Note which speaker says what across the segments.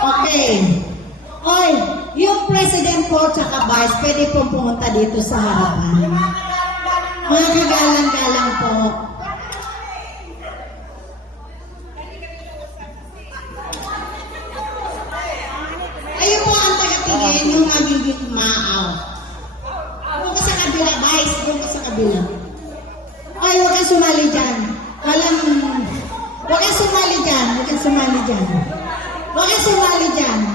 Speaker 1: Okay. Oy, yung president po tsaka vice, pwede pong pumunta dito sa harapan. Mga kagalang-galang po. Ayun po ang tagatingin yung magiging maaw. Doon ka sa kabila, vice. Doon ka sa kabila. Ay, huwag kang sumali dyan. Walang... Huwag kang sumali dyan. Huwag kang sumali dyan. Sumali dyan.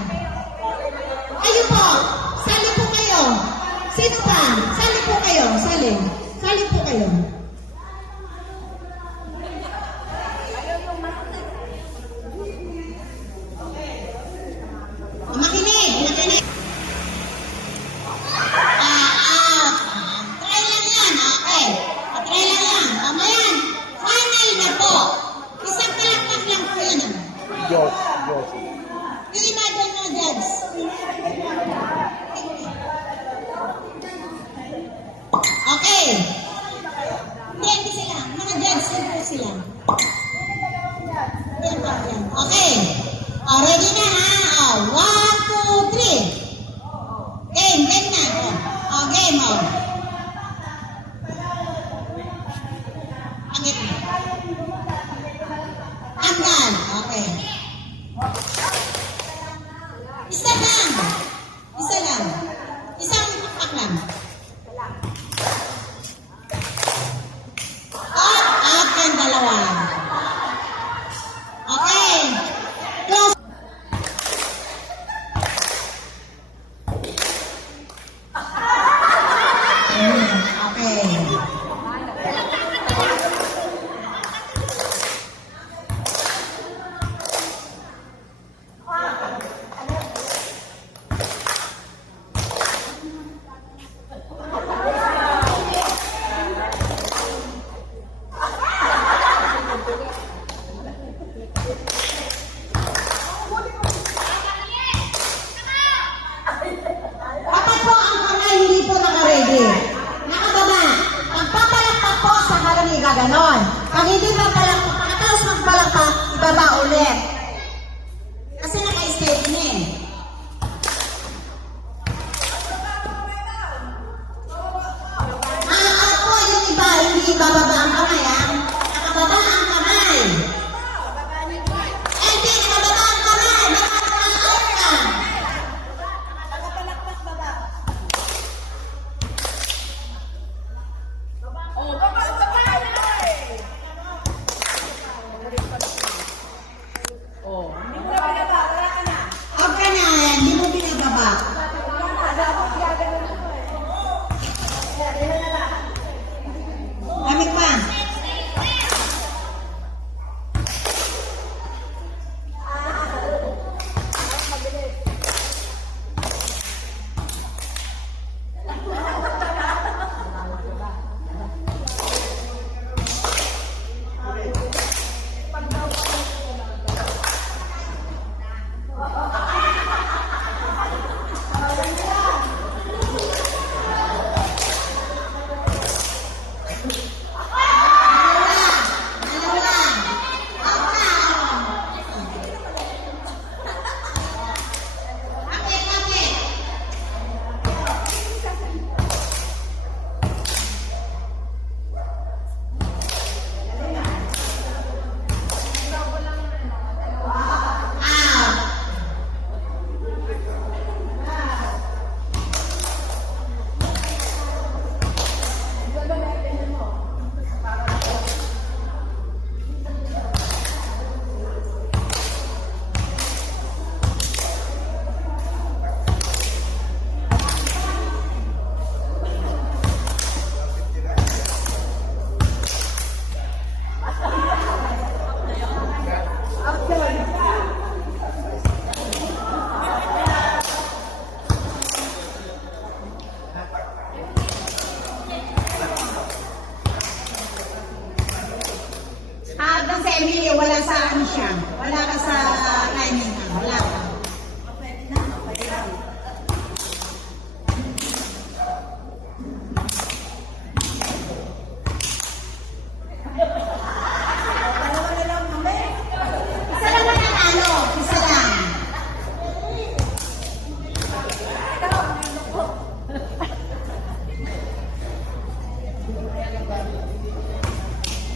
Speaker 1: Okay. Isa lang. Isa lang. Isang pakpak lang. Emily, wala sa ano siya. Wala ka
Speaker 2: sa timing
Speaker 1: niya. Wala ka. Pwede na, pwede na.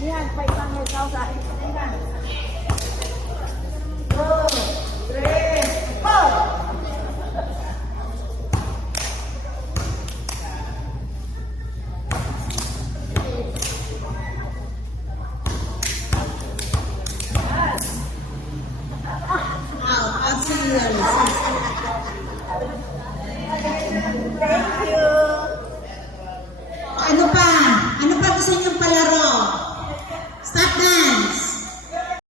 Speaker 1: Yan, 500,000. Thanks.